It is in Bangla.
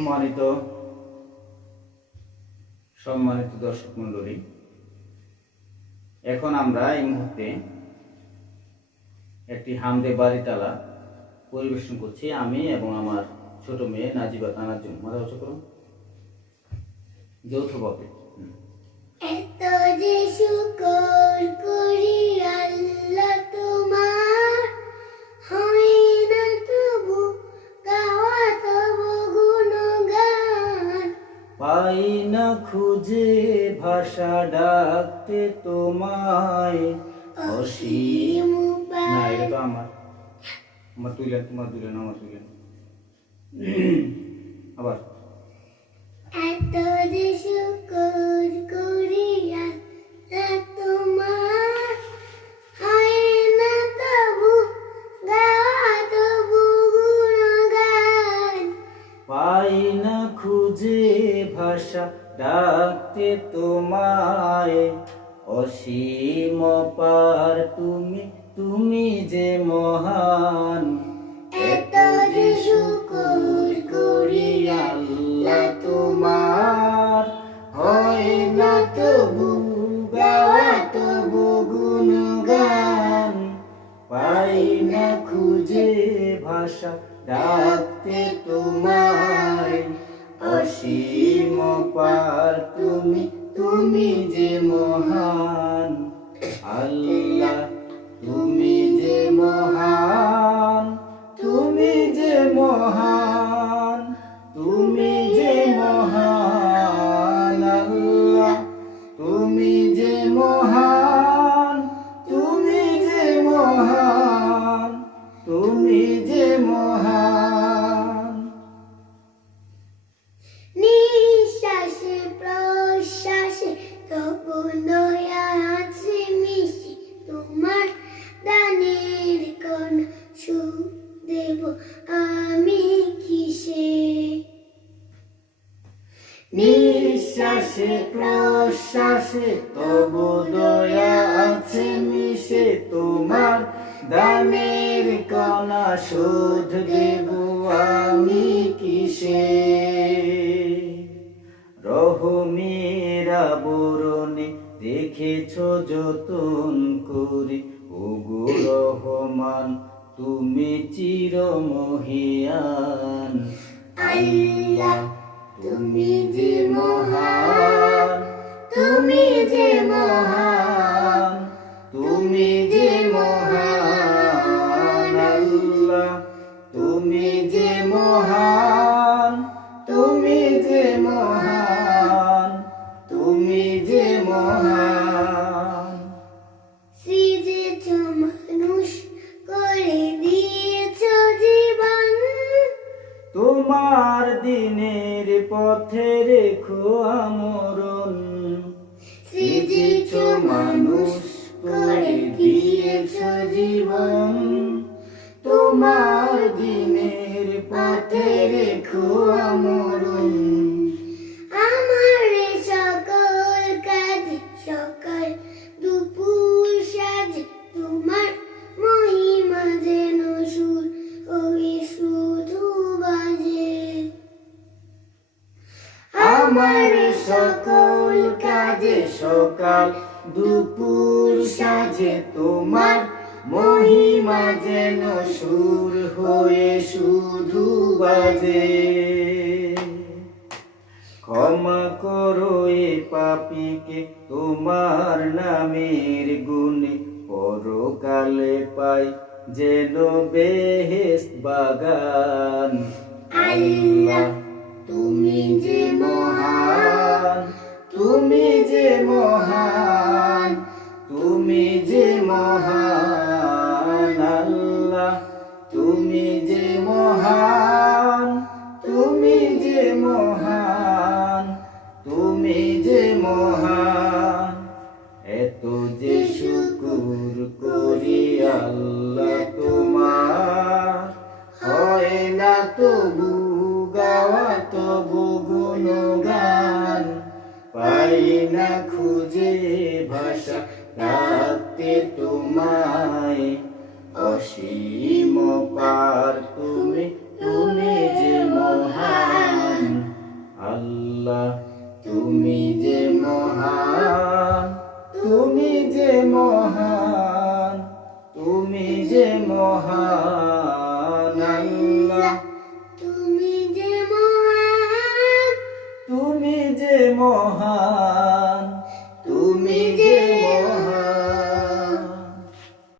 সম্মানিত সম্মানিত দর্শক মণ্ডলী, এখন আমরা এই মুহূর্তে একটি হামদে বারিতালা পরিবেশন করছি আমি এবং আমার ছোট মেয়ে নাজিবা তানাজ্জুম। মাথা উঁচু করুন, যৌথভাবে। এত যে শুকর করি আল্লাহ তোমার, হয় না তবু গাওয়া তবু গুণগান। পাই না খুঁজে ভাষা ডাকতে তোমায়, অসীম। না, এটা তো আমার তুইলেন, তোমার তুইলেন, আমার তুইলেন। আবার এত যে শুকর করি আল্লাহ তোমার, হয় না তবু গাওয়া তবু গুণগান। পাই না খুঁজে ভাষা ডাকতে তোমায়, অসীম পার তুমি, তুমি যে মহান। এত যে শুকর করি আল্লাহ তোমার, হয় না তবু গাওয়া তবু গুণগান। পাই না খুঁজে ভাষা ডাকতে তোমায়, অসীম পার তুমি, তুমি যে মহান। আল্লাহ তুমি যে মহান, তুমি যে মহান, তুমি যে মহান। আল্লাহ তুমি যে মহান, তুমি যে মহান, তুমি যে মহান। নিঃশ্বাসে প্রশ্বাসে তবু দয়া আছে মিশে, তোমার দানের কণা সুখ দেব আমি কিসে। নিঃশ্বাসে প্রশ্বাসে তবু দয়া আছে মিশে, তোমার দানের কণা শোধ দেব আমি কিসে। রহমের আবরণে রেখেছ যতন করে, ওগো রহমান তুমি চিরমহিয়ান। আল্লাহ তুমি যে মহান, তুমি যে মহান, তুমি যে মহান। আল্লাহ তুমি যে মহান, তুমি যে মহান, তুমি যে মহান। সৃজেছ মানুষ করে দিয়েছ জীবন, তোমার দিনের পথে রেখো আমরণ। সৃজেছ মানুষ করে দিয়েছ জীবন, তোমার দিনের পথে রেখো আমরণ। আমার সকল কাজ সকাল দুপুর সাজে, তোমার মহিমা যেন সুর ওই শুধু বাজে। আমার সকল কাজে সকাল দুপুর সাজে, তোমার মহিমা যেন সুর হয়ে শুধু বাজে। ক্ষমা করো এ পাপীকে তোমার নামের গুণে, পরকালে পাই যেন বেহেশত বাগান। আল্লাহ তুমি যে মহান, তুমি যে মহান, তুমি যে মহান। আল্লাহ তুমি যে মহান, তুমি যে মহান, তুমি যে মহান। এত যে শুকর করি আল্লাহ তোমার, হয় না তবু গাওয়া তবু গুণগান। পাই না খুঁজে ভাষা ডাকতে তোমায়, অসীম পার তুমি, তুমি যে মহান। তুমি যে মহান, তুমি যে মহান আল্লাহ, তুমি যে মহান, তুমি যে মহান